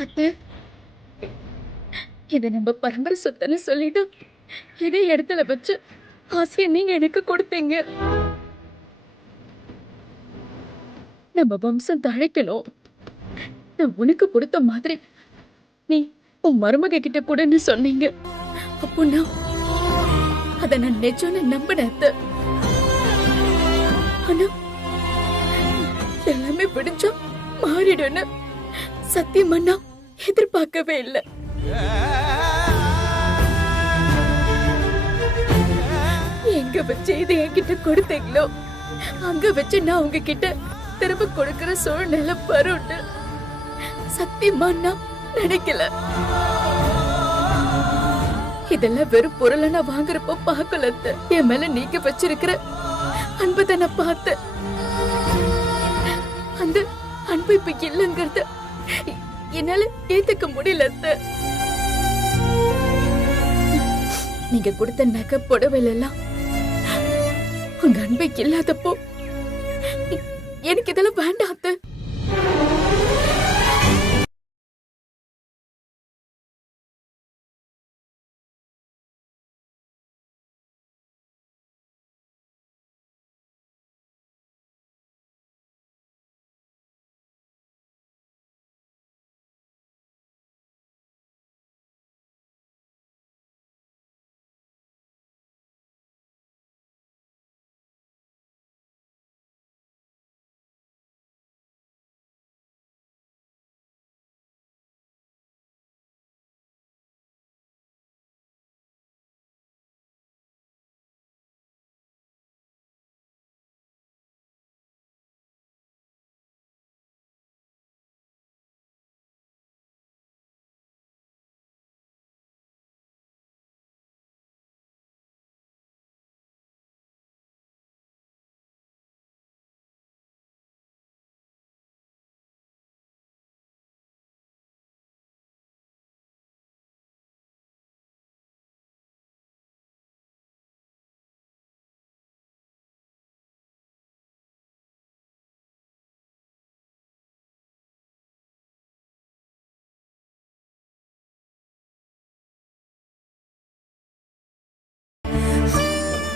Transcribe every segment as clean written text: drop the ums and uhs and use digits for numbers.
அத்தை, இது நம்ம பரம்பரை சொத்துன்னு சொல்லிட்டு இதே இடத்துல வச்சு ஆசையை நீங்க எனக்கு கொடுத்தீங்க. நம்ம வம்சம் தழைக்கணும். நான் உனக்கு கொடுத்த மாதிரி நீ உன் மருமக கிட்ட கூடன்னு சொன்னீங்க. அப்போ அத நான் நிஜம்னு நம்பினேன் அத்தை. ஆனா எல்லாமே விடிஞ்சா மாறிடும்னு சத்தியமா நான் எதிர்பார்க்கவே இல்லை. எங்க வச்சு இதை என்கிட்ட கொடுத்தீங்களோ அங்க வச்சு நான் உங்ககிட்ட திரும்ப கொடுக்கிற சூழ்நிலை வரும்னு சத்தியமா நான் நினைக்கல. இதெல்லாம் வெறும் பொருளை நான் வாங்குறப்ப பாக்கல அத்தை. என் மேல நீங்க வச்சிருக்கிற அன்பை நான் பார்த்தேன். அந்த அன்பு இப்ப இல்லைங்கிறத என்னால ஏத்துக்க முடியல அத்தை. நீங்க கொடுத்த நகை புடவைல எல்லாம் உங்க அன்பை இல்லாதப்போ எனக்கு இதெல்லாம் வேண்டாம் அத்தை.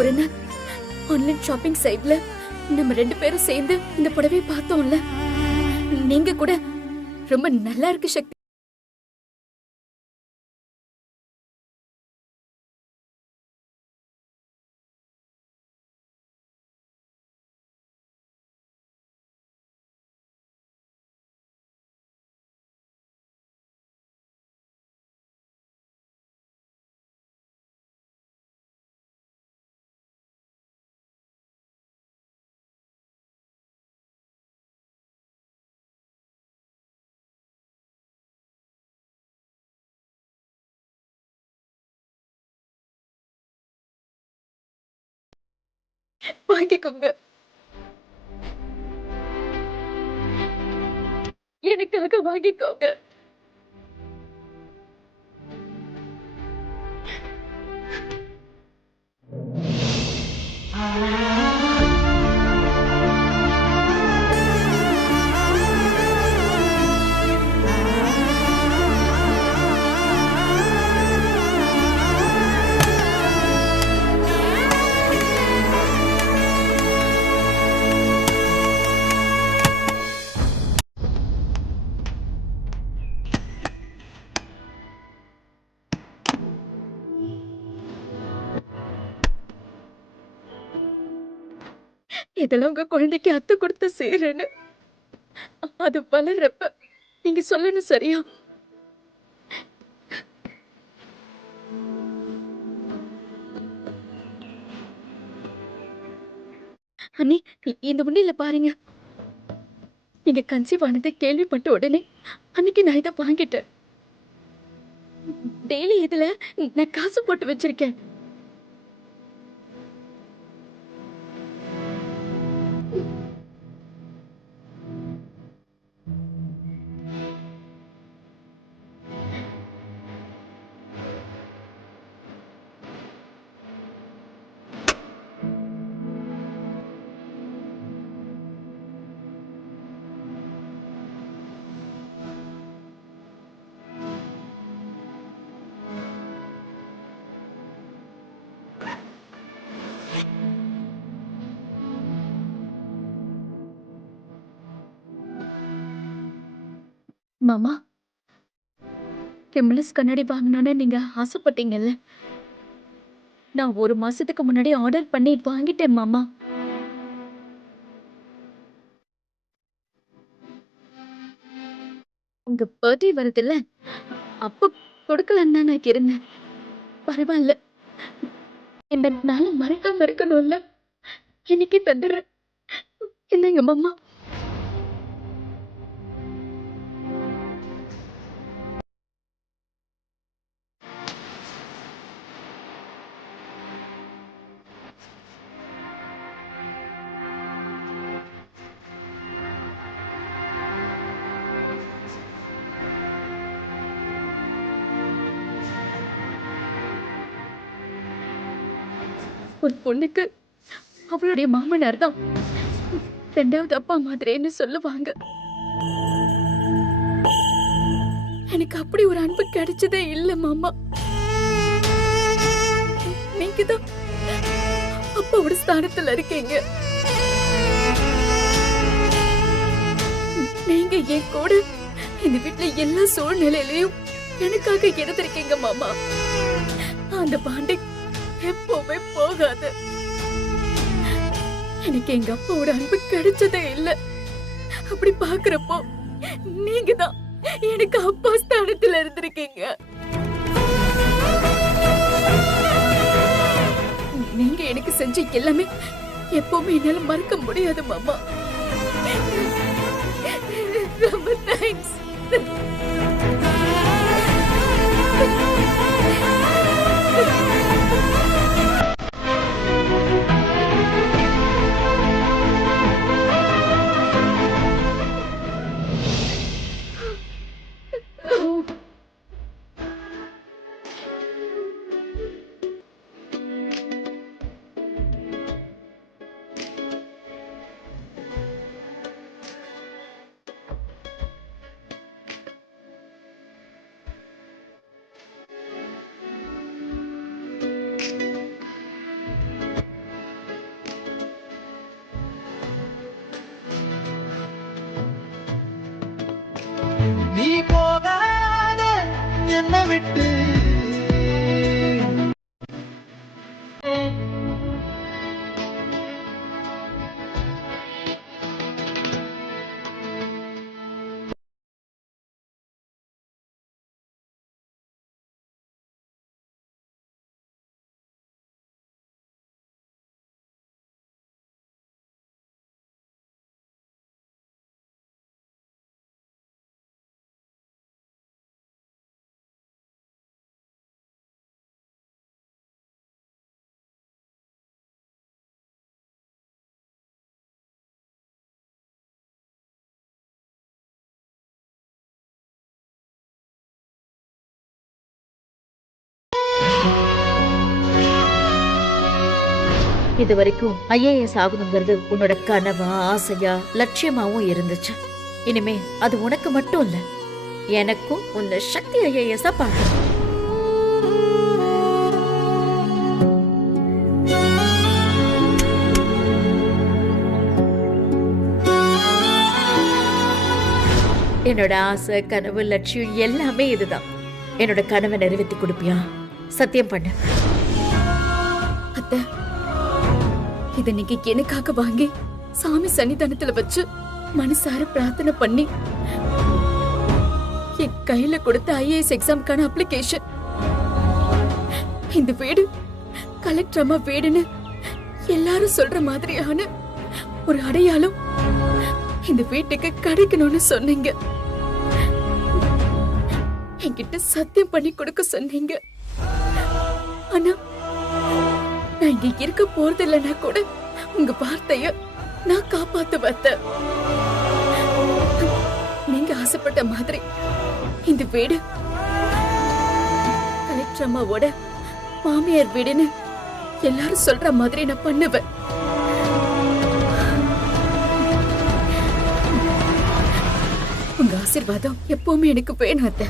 ஒரு நாள் ஆன்லைன் ஷாப்பிங் சைட்ல நம்ம 2 பேரும் சேர்ந்து இந்த புடவை பார்த்தோம்ல. நீங்க கூட ரொம்ப நல்லா இருக்கு சக்தி. வாங்கிக்கோங்க, எனக்காக வாங்கிக்கோங்க. இதெல்லாம் உங்க குழந்தைக்கு அத்தை கொடுத்த சீரன்னு அது வளர்றப்ப நீங்க சொல்லணும், சரியா? அண்ணி, இந்த உண்டியில பாருங்க. நீங்க கன்சீவ் ஆனதை கேள்விப்பட்ட உடனே அன்னைக்கு நான் இதை வாங்கிட்டேன். டெய்லி இதுல நான் காசு போட்டு வச்சிருக்கேன். மாமா, எம்எல்எஸ் கண்ணாடி வாங்கணும்னு நீங்க ஆசைப்பட்டீங்கல்ல? நான் 1 மாசத்துக்கு முன்னாடி ஆர்டர் பண்ணி வாங்கிட்டேன் மாமா. உங்க பர்த்டே வருதுல்ல, அப்ப கொடுக்கலான்னு தான் நான் இருந்தேன். பரவாயில்ல, இந்த நாள் மறக்காம இருக்கணும்ல, இன்னைக்கு தந்துடுறேன். என்னங்க மாமா? ஒரு பொண்ணுக்கு அவளுடைய மாமனார் தான் 2வது அப்பா மாதிரின்னு சொல்லுவாங்க. எனக்கு அப்படி ஒரு அன்பு கிடைச்சதே இல்ல மாமா. நீங்க தான் அப்பாவோட ஸ்தானத்துல இருக்கீங்க. நீங்க என் கூட இந்த வீட்டுல எல்லா சூழ்நிலையிலயும் எனக்காக இருந்திருக்கீங்க மாமா. அந்த பாண்டிங் எப்பவுமே போகாது. எனக்கு எங்க அப்பாவோட அன்பு கிடைச்சதே இல்ல. அப்படி பாக்குறப்போ நீங்க தான் எனக்கு அப்பா ஸ்தானத்துல இருந்திருக்கீங்க. நீங்க எனக்கு செஞ்ச எல்லாமே எப்பவுமே என்னால மறக்க முடியாது மாமா. ரொம்ப தேங்க்ஸ். நீ போகாத என்னை விட்டு இது வரைக்கும் ஐஏஎஸ் ஆகணுங்கிறது உன்னோட கனவா ஆசையா லட்சியமாவும் இருந்துச்சு. இனிமே அது உனக்கு மட்டும் இல்ல, எனக்கும் உன்னை சக்தி ஐஏஎஸ்ஸா பார்க்கணும். என்னோட ஆசை கனவு லட்சியம் எல்லாமே இதுதான். என்னோட கனவை நிறைவேற்றி கொடுப்பியா? சத்தியம் பண்ணு. அத்தை, இத நீங்க எனக்காக வாங்கி சாமி சன்னிதானத்துல வச்சு மனசார பிரார்த்தனை பண்ணி என் கையில கொடுத்த ஐஏஎஸ் எக்ஸாம்க்கான அப்ளிகேஷன். இந்த வீடு கலெக்டர் அம்மா வீடுன்னு எல்லாரும் சொல்ற மாதிரியான ஒரு அடையாளம் இந்த வீட்டுக்கு கிடைக்கணும்னு சொன்னீங்க. என்கிட்ட சத்தியம் பண்ணி கொடுக்க சொன்னீங்க. ஆனா நான் இங்க இருக்க போறது இல்லைன்னா கூட உங்க வார்த்தைய நான் காப்பாத்து வந்த. நீங்க ஆசைப்பட்ட மாதிரி இந்த வீடு கலெக்டர் அம்மாவோட மாமியார் வீடுன்னு எல்லாரும் சொல்ற மாதிரி நான் பண்ணுவேன். உங்க ஆசீர்வாதம் எப்பவுமே எனக்கு வேணும் அத்தை.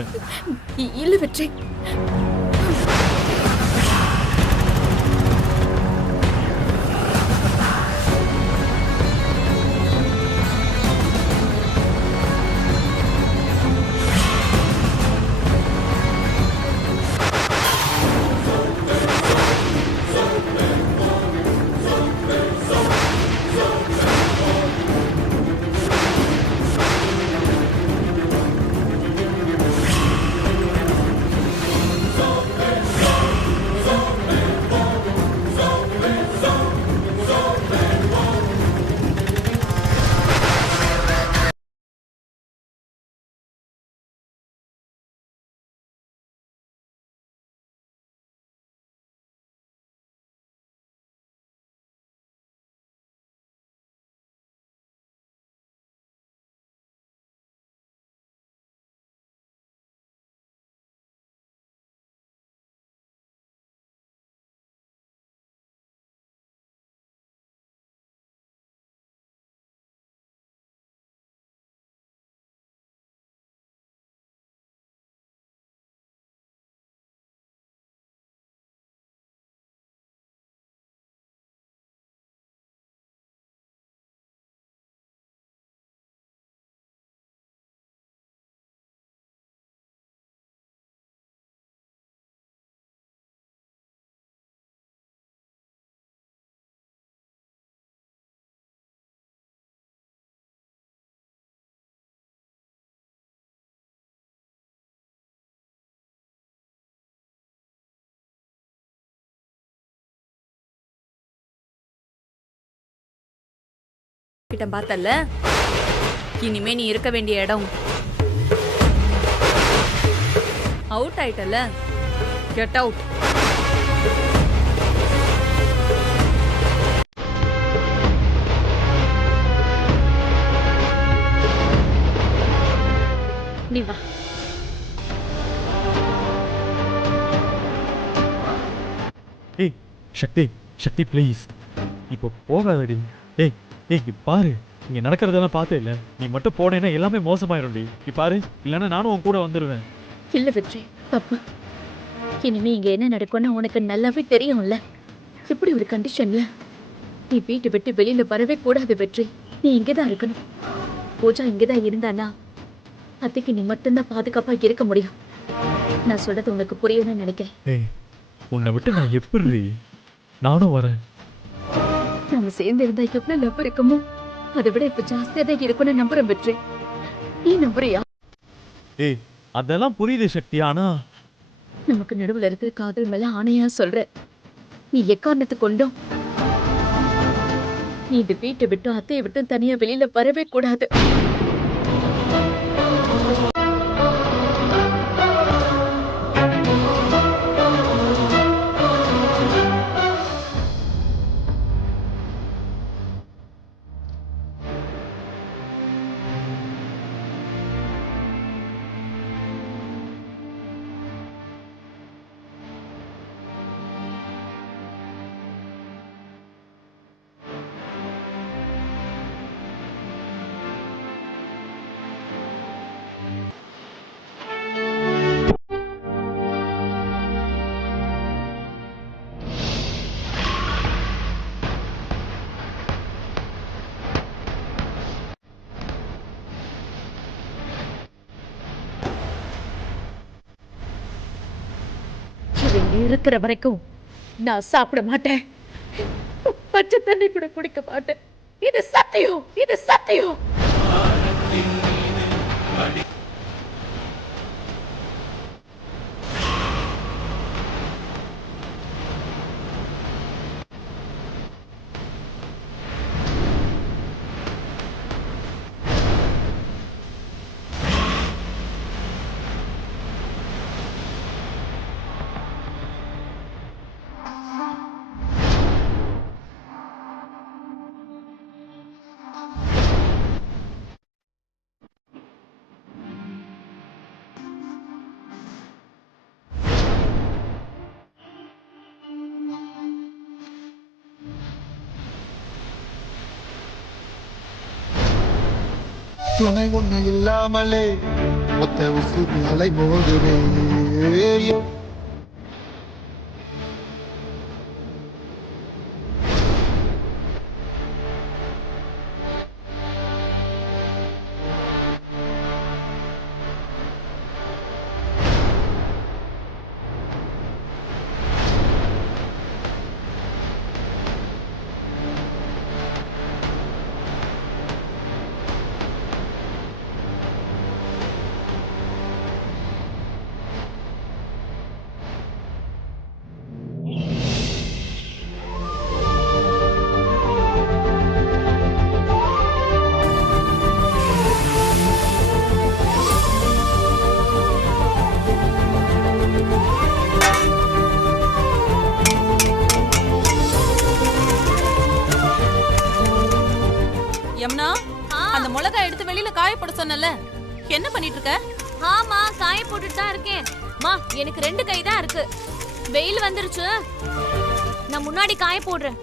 இல்ல வெற்றி. கிட்ட பார்த்தல, இனிமே நீ இருக்க வேண்டிய இடம் அவுட் ஆயிட்டல. Get out. நீ வா. ஏய் சக்தி, சக்தி ப்ளீஸ் இப்போ போகாதடி. ஏய் ஏய் இங்க பாரு, இங்க நடக்கிறதெல்லாம் பார்த்தே இல்லை. நீ மட்டும் போனேன்னா எல்லாமே மோசமாயிரும்டி. நீ பாரு, இல்லைன்னா நானும் உன் கூட வந்துடுவேன். இல்ல வெற்றி, தப்பு. இனிமே இங்க என்ன நடக்கும்னு உனக்கு நல்லாவே தெரியும்ல. இப்படி ஒரு கண்டிஷன்ல நீ வீட்டை விட்டு வெளியில வரவே கூடாது வெற்றி. நீ இங்கதான் இருக்கணும். பூஜா இங்கதான் இருந்தானா அத்தைக்கு நீ மட்டும்தான் பாதுகாப்பா இருக்க முடியும். நான் சொல்றது உனக்கு புரியணும்னு நினைக்கிறேன். ஏய் உன்னை விட்டு நான் எப்படி? நானும் வரேன். நம்ம சேர்ந்து இருந்தா எவ்வளவு லவ் இருக்குமோ அதை விட இப்ப ஜாஸ்தியா தான் இருக்கும்னு நம்புறேன் வெற்றி. நீ நம்புறியா? ஏய் அதெல்லாம் புரியுது சக்தி, ஆனா நமக்கு நடுவுல இருக்கிற காதல் மேல ஆணையா சொல்ற. நீ எக்காரணத்தை கொண்டும் நீ இந்த வீட்டை விட்டு அத்தையை விட்டு தனியா வெளியில வரவே கூடாது. இவங்க இருக்கிற வரைக்கும் நான் சாப்பிட மாட்டேன். பச்சை தண்ணி கூட குடிக்க மாட்டேன். இது சத்தியம், இது சத்தியம். துணை ஒண்ணு இல்லாமலே ஒத்த உசுறு அலை மோதுவே யமுனா, அந்த மிளகாய் எடுத்து வெளியில காய போட சொன்னல, என்ன பண்ணிட்டு இருக்க? ஆமா, காய போட்டுட்டு தான் இருக்கேன். மா, எனக்கு 2 கை தான் இருக்கு. வெயில் வந்துருச்சு, நான் முன்னாடி காய போடுறேன்.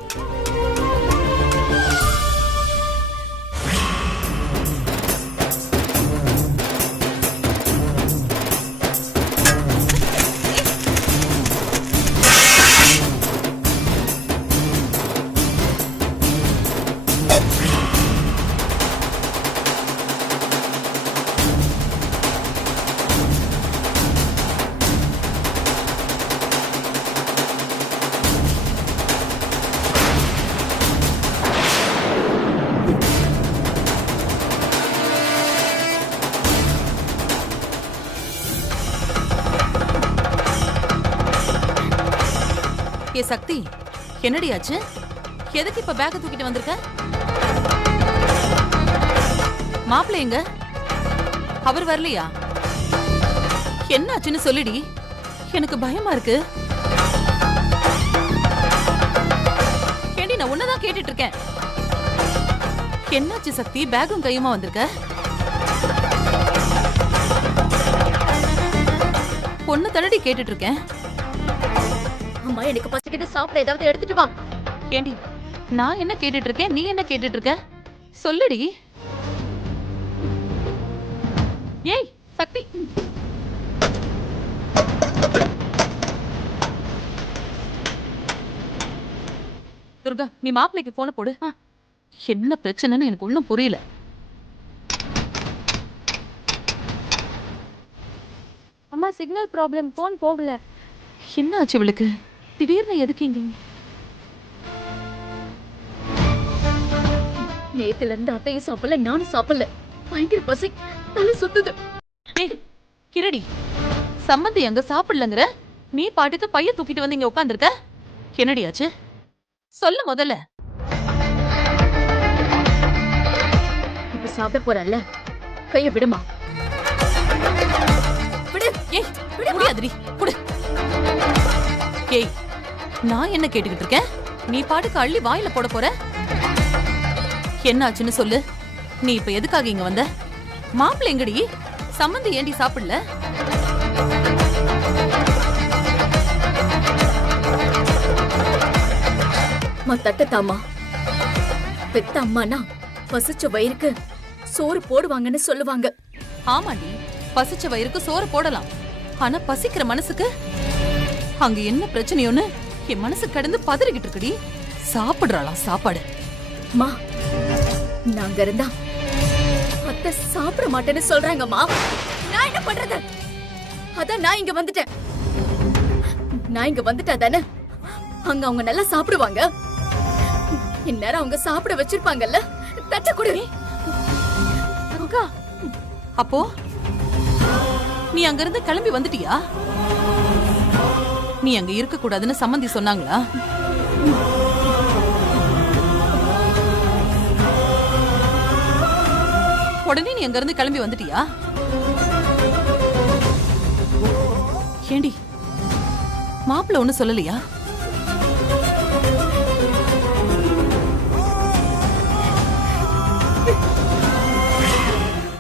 ஏ சக்தி, என்னடி ஆச்சு? எதுக்கு இப்ப பேக்க தூக்கிட்டு வந்திருக்க? மாப்பிள்ளை எங்க? அவர் வரலையா? என்ன ஆச்சுன்னு சொல்லிடி, எனக்கு பயமா இருக்கு. ஏண்டி, நான் உன்னதான் கேட்டுட்டு இருக்கேன். என்னாச்சு சக்தி, பேக்கும் கையுமா வந்திருக்க? பொண்ணு தடடி கேட்டுட்டு இருக்கேன். அம்மா, எனக்கு பசிக்கிட்டு சாப்பிட ஏதாவது எடுத்துட்டு வா. ஏண்டி, நான் என்ன கேட்டுட்டு இருக்கேன், நீ என்ன கேட்டுட்டு இருக்க? சொல்லுடி. ஏய் சக்தி, துர்கா, நீ மாப்பிள்ளைக்கு போன போடு. என்ன பிரச்சனைன்னு எனக்கு ஒண்ணும் புரியல. அம்மா, சிக்னல் ப்ராப்ளம், போன் போகல. என்ன ஆச்சு இவளுக்கு? திடீர்னு எதுக்கு இங்க? நேத்துல இருந்து அத்தையும் சாப்பிடல, நானும் சாப்பிடல. பயங்கர பசி, தலை சுத்துது. ஏய் கிரடி, சம்மந்தி அங்க சாப்பிடலங்கிற, நீ பாட்டுக்கு பைய தூக்கிட்டு வந்து இங்க உட்காந்துருக்க. என்னடி ஆச்சு சொல்ல முதல்ல. இப்ப சாப்பிட போறல்ல, கைய விடுமா. விடு. ஏய் முடியாதுடி, குடு. ஏய், நான் என்ன கேட்டுக்கிட்டு இருக்கேன், நீ பாட்டுக்கு அள்ளி வாயில போட போற. என்ன ஆச்சுன்னு சொல்லு. நீ இப்ப எதுக்காக இங்க வந்த? மாப்பிள்ளை எங்கடி? சம்மந்தி ஏண்டி சாப்பிடல? தட்டத்தாமா, பெத்த அம்மானா பசிச்ச வயிறுக்கு சோறு போடுவாங்கன்னு சொல்லுவாங்க. ஆமாண்டி, பசிச்ச வயிறுக்கு சோறு போடலாம். ஆனா பசிக்கிற மனசுக்கு அங்க என்ன பிரச்சனையோன்னு என் மனசு கடந்து பதறிக்கிட்டு இருக்குடி. சாப்பிடுறாளாம் சாப்பாடு. மா, நாங்க இருந்தா அத்தை சாப்பிட மாட்டேன்னு சொல்றாங்கம்மா. நான் என்ன பண்றது? அதான் நான் இங்க வந்துட்டேன். நான் இங்க வந்துட்டா தானே அங்க அவங்க நல்லா சாப்பிடுவாங்க. இந்நேரம் அவங்க சாப்பிட வச்சிருப்பாங்கல்ல. தட்ட கொடு. அப்போ நீ அங்க இருந்து கிளம்பி வந்துட்டியா? நீ அங்க இருக்க கூடாதுன்னு சம்மந்தி சொன்னாங்களா? உடனே நீ அங்க இருந்து கிளம்பி வந்துட்டியா? ஏண்டி, மாப்பிள்ள ஒண்ணு சொல்லலையா?